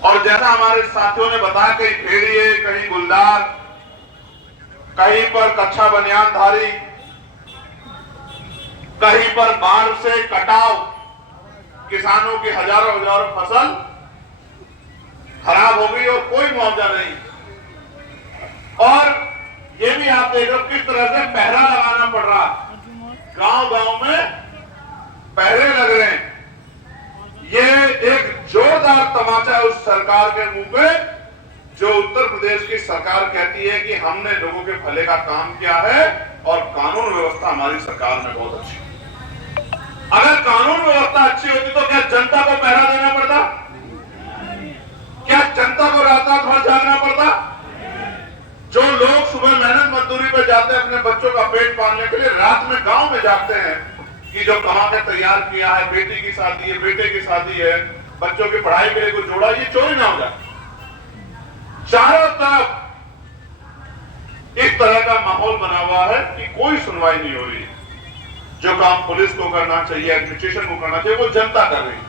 और जैसा हमारे साथियों ने बताया, कहीं भेड़िए, कहीं गुलदार, कहीं पर कच्चा बनियानधारी, कहीं पर बाढ़ से कटाव, किसानों की हजारों हजारों फसल खराब हो गई और कोई मुआवजा नहीं। और ये भी आप देख रहे हो किस तरह से पहरा लगाना पड़ रहा है, गांव गांव में पहरे लग रहे हैं। ये एक जोरदार तमाचा है उस सरकार के मुंह पे, जो उत्तर प्रदेश की सरकार कहती है कि हमने लोगों के भले का काम किया है और कानून व्यवस्था हमारी सरकार में बहुत अच्छी है। अगर कानून व्यवस्था अच्छी होती तो क्या जनता को पहरा देना पड़ता? क्या जनता को रात रात भर जागना पड़ता? जो लोग सुबह मेहनत मजदूरी पे जाते हैं अपने बच्चों का पेट पालने के लिए, रात में गांव में जागते हैं कि जो कमा के तैयार किया है, बेटी की शादी है, बेटे की शादी है, बच्चों की पढ़ाई के लिए कुछ जोड़ा, ये चोरी ना हो जाए। चारों तरफ इस तरह का माहौल बना हुआ है कि कोई सुनवाई नहीं हो रही। जो काम पुलिस को करना चाहिए, एडमिनिस्ट्रेशन को करना चाहिए, वो जनता कर रही है।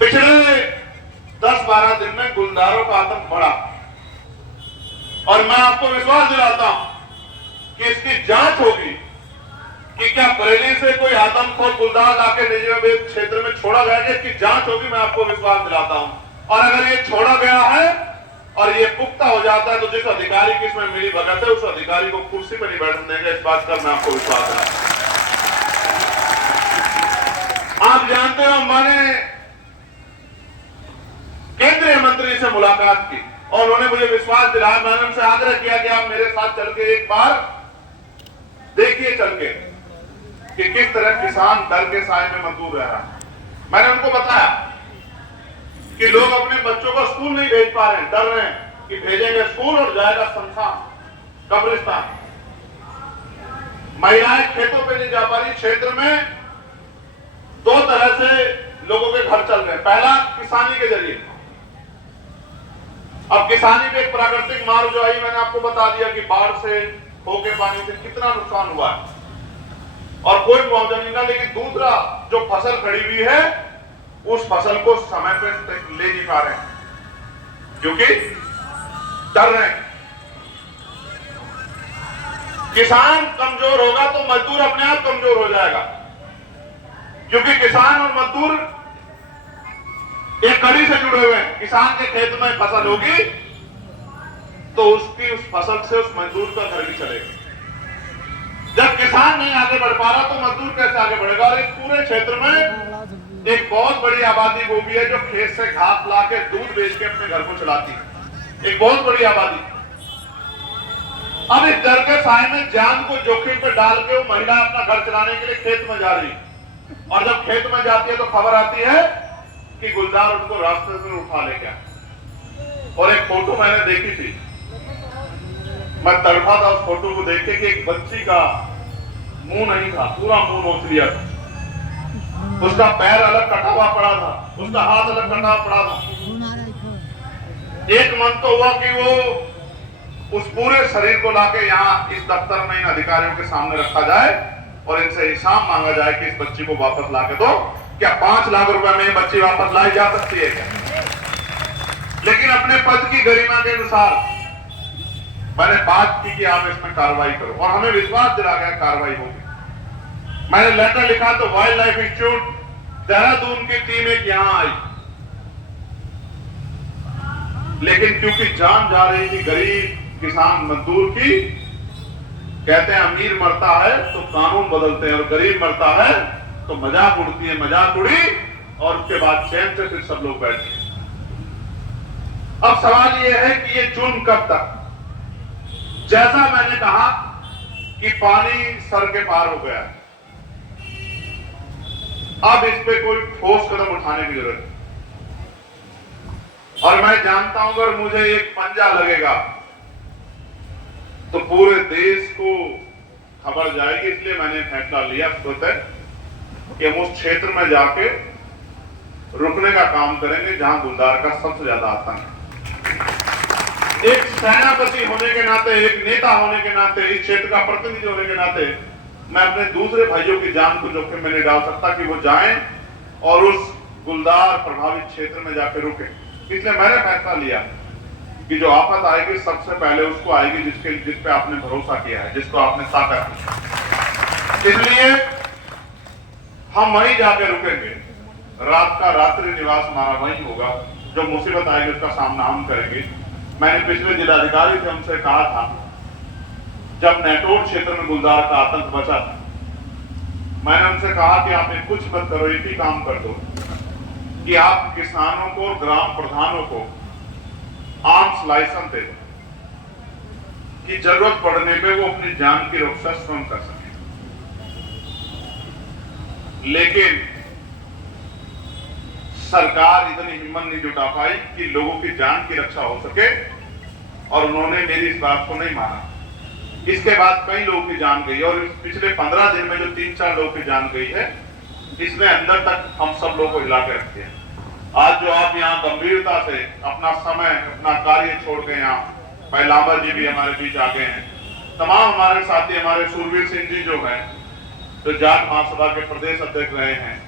पिछले 10-12 दिन में गुलदारों का आतंक बढ़ा और मैं आपको विश्वास दिलाता हूं कि इसकी जांच होगी कि क्या बरेली से कोई आदमखोर गुलदार लाके निजामुद्दीन क्षेत्र में छोड़ा गया, इसकी जांच होगी। मैं आपको विश्वास दिलाता हूं। और अगर ये छोड़ा गया है और ये पुख्ता हो जाता है तो जिस अधिकारी की इसमें मिली भगत है, उस अधिकारी को कुर्सी पर नहीं बैठने देंगे, इस बात का मैं आपको विश्वास दिलाता हूं। आप जानते हो, मैंने केंद्रीय मंत्री से मुलाकात की और उन्होंने मुझे विश्वास दिलाया। मैंने उनसे आग्रह किया कि आप मेरे साथ चल के एक बार देखिए चल के कि किस तरह किसान डर के साए में मजदूर रह रहा है। मैंने उनको बताया कि लोग अपने बच्चों को स्कूल नहीं भेज पा रहे हैं, डर रहे हैं कि भेजेंगे स्कूल और जाएगा शमशान, कब्रिस्तान। महिलाएं खेतों पे नहीं जा पा रही। क्षेत्र में 2 तरह से लोगों के घर चल रहे हैं। पहला, किसानी के जरिए। अब किसानी में एक प्राकृतिक मार जो आई, मैंने आपको बता दिया कि बाढ़ से, होके पानी से कितना नुकसान हुआ है और कोई मुआवजा नहीं मिला। लेकिन दूसरा, जो फसल खड़ी हुई है उस फसल को समय पे ले नहीं पा रहे हैं क्योंकि डर रहे हैं। किसान कमजोर होगा तो मजदूर अपने आप कमजोर हो जाएगा, क्योंकि किसान और मजदूर एक कड़ी से जुड़े हुए हैं। किसान के खेत में फसल होगी तो उसकी उस फसल से उस मजदूर का घर भी चलेगा। जब किसान नहीं आगे बढ़ पा रहा तो मजदूर कैसे आगे बढ़ेगा? और इस पूरे क्षेत्र में एक बहुत बड़ी आबादी वो भी है जो खेत से घास ला के दूध बेच के अपने घर को चलाती है, एक बहुत बड़ी आबादी। अब इस डर के साए में जान को जोखिम पे डाल के वो महिला अपना घर चलाने के लिए खेत में जा रही है और जब खेत में जाती है तो खबर आती है कि गुलदार उनको रास्ते में उठा ले गया। और एक फोटो मैंने देखी थी, मैं तड़पा था उस फोटो को देख के कि एक बच्ची का मुंह नहीं था, पूरा मुंह नोच लिया था, उसका पैर अलग कटा हुआ पड़ा था, उसका हाथ अलग कटा हुआ पड़ा था। एक मन तो हुआ कि वो उस पूरे शरीर को लाके यहाँ इस दफ्तर में इन अधिकारियों के सामने रखा जाए और इनसे हिसाब मांगा जाए कि इस बच्ची को वापस लाके दो। क्या 5 लाख रुपए में ये बच्ची वापस लाई जा सकती है क्या? लेकिन अपने पद की गरिमा के अनुसार मैंने बात की कि आप इसमें कार्रवाई करो और हमें विश्वास दिला गया कार्रवाई होगी। मैंने लेटर लिखा तो वाइल्ड लाइफ इंस्टीट्यूट देहरादून की टीम एक यहां आई, लेकिन क्योंकि जान जा रही थी गरीब किसान मजदूर की, कहते हैं अमीर मरता है तो कानून बदलते हैं और गरीब मरता है तो मजाक उड़ती है। मजाक उड़ी और उसके बाद चैन से फिर सब लोग बैठे। अब सवाल यह है कि ये जुल्म कब तक? जैसा मैंने कहा कि पानी सर के पार हो गया है, अब इस पे कोई ठोस कदम उठाने की जरूरत है। और मैं जानता हूं अगर मुझे एक पंजा लगेगा तो पूरे देश को खबर जाएगी। इसलिए मैंने फैसला लिया कि हम उस क्षेत्र में जाके रुकने का काम करेंगे जहां गुलदार का सबसे ज्यादा आतंक है। एक सेनापति होने के नाते, एक नेता होने के नाते, इस क्षेत्र का प्रतिनिधि होने के नाते मैं अपने दूसरे भाइयों की जान को जोखिम में नहीं डाल सकता कि वो जाएं और उस गुलदार प्रभावित क्षेत्र में जाकर रुके। इसलिए मैंने फैसला लिया कि जो आफत आएगी सबसे पहले उसको आएगी जिस पे आपने भरोसा किया है, जिसको आपने साकार किया। इसलिए हम वहीं जाकर रुकेंगे। रात का रात्रि निवास हमारा वहीं होगा। जो मुसीबत आएगी उसका सामना हम करेंगे। मैंने पिछले जिलाधिकारी से हमसे कहा था, जब नेटोर क्षेत्र में गुलदार का आतंक बचा था, मैंने उनसे कहा कि आप एक कुछ मत करो, एक ही काम कर दो कि आप किसानों को, ग्राम प्रधानों को आर्म्स लाइसेंस दे दो कि जरूरत पड़ने पे वो अपनी जान की रक्षा स्वयं कर सके। लेकिन सरकार इतनी हिम्मत नहीं जुटा पाई कि लोगों की जान की रक्षा हो सके, और उन्होंने मेरी इस बात को नहीं माना। इसके बाद कई लोगों की जान गई, और इस पिछले 15 दिन में जो 3-4 लोगों की जान गई है, इसने अंदर तक हम सब लोगों को हिला के रख दिया। आज जो आप यहाँ गंभीरता से अपना समय, अपना कार्य छोड़ के यहाँ, पैलांबर जी भी हमारे बीच आ गए हैं, तमाम हमारे साथी, हमारे सूरवीर सिंह जी जो है, जो जाट महासभा के प्रदेश अध्यक्ष रहे हैं,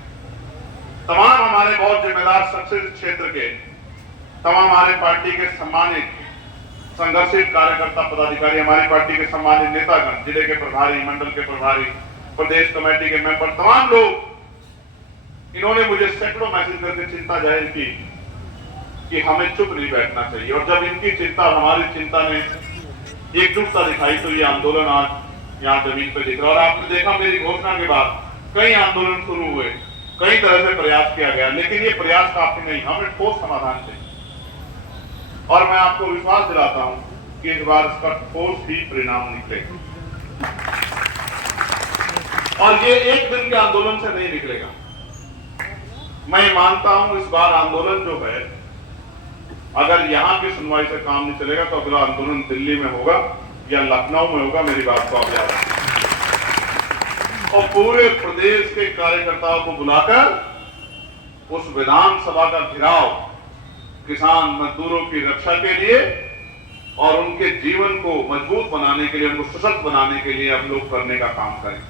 तमाम हमारे बहुत जिम्मेदार सक्सेस क्षेत्र के, तमाम हमारे पार्टी के सम्मानित संघर्षित कार्यकर्ता पदाधिकारी, हमारी पार्टी के सम्मानित नेतागण, जिले के प्रभारी, मंडल के प्रभारी, प्रदेश कमेटी के मेंबर, तमाम लोग, इन्होंने मुझे सैकड़ों मैसेज करके चिंता जाहिर की कि हमें चुप नहीं बैठना चाहिए। और जब इनकी चिंता और हमारी चिंता ने एकजुटता दिखाई, तो ये आंदोलन आज यहाँ जमीन पर दिख रहा। और आपने देखा मेरी घोषणा के बाद कई आंदोलन शुरू हुए, कई तरह से प्रयास किया गया, लेकिन ये प्रयास काफी नहीं, हमें ठोस समाधान चाहिए। और मैं आपको विश्वास दिलाता हूं कि इस बार इसका ठोस ही परिणाम निकलेगा, और ये एक दिन के आंदोलन से नहीं निकलेगा। मैं मानता हूं इस बार आंदोलन जो है, अगर यहां की सुनवाई से काम नहीं चलेगा तो अगला आंदोलन दिल्ली में होगा या लखनऊ में होगा। मेरी बात को आप याद रखें। और पूरे प्रदेश के कार्यकर्ताओं को बुलाकर उस विधानसभा का घेराव किसान मजदूरों की रक्षा के लिए और उनके जीवन को मजबूत बनाने के लिए, उनको सशक्त बनाने के लिए हम लोग करने का काम करें।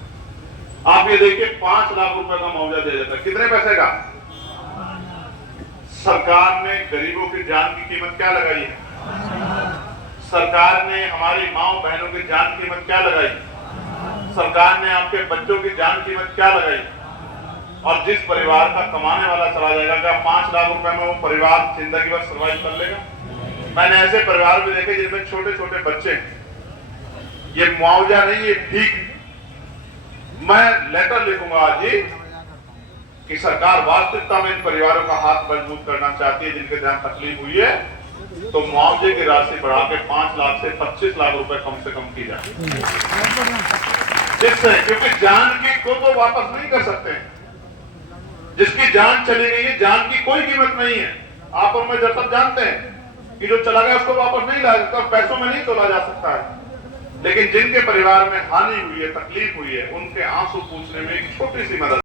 आप ये देखिए, 5 लाख रुपए का मुआवजा दिया जाता है। कितने पैसे का? सरकार ने गरीबों की जान की कीमत क्या लगाई है? सरकार ने हमारी माओ बहनों की जान की कीमत क्या लगाई? सरकार ने आपके बच्चों की जान की कीमत क्या लगाई? और जिस परिवार का कमाने वाला चला जाएगा, क्या 5 लाख रुपए में वो परिवार जिंदगी भर सर्वाइव कर लेगा? मैंने ऐसे परिवार भी देखे जिनमें छोटे छोटे बच्चे हैं। ये मुआवजा नहीं, ये भीख। मैं लेटर लिखूंगा आज ही कि सरकार वास्तविकता में इन परिवारों का हाथ मजबूत करना चाहती है, जिनके ध्यान तकलीफ हुई है, तो मुआवजे की राशि बढ़ा के 5 लाख से 25 लाख रुपए कम से कम की जाए। जिससे, क्योंकि जान की को तो वापस नहीं कर सकते। जिसकी जान चली गई है, जान की कोई कीमत नहीं है। आप और मैं जब तक जानते हैं कि जो चला गया उसको वापस नहीं ला सकता, पैसों में नहीं तोला जा सकता है। लेकिन जिनके परिवार में हानि हुई है, तकलीफ हुई है, उनके आंसू पूछने में एक छोटी सी मदद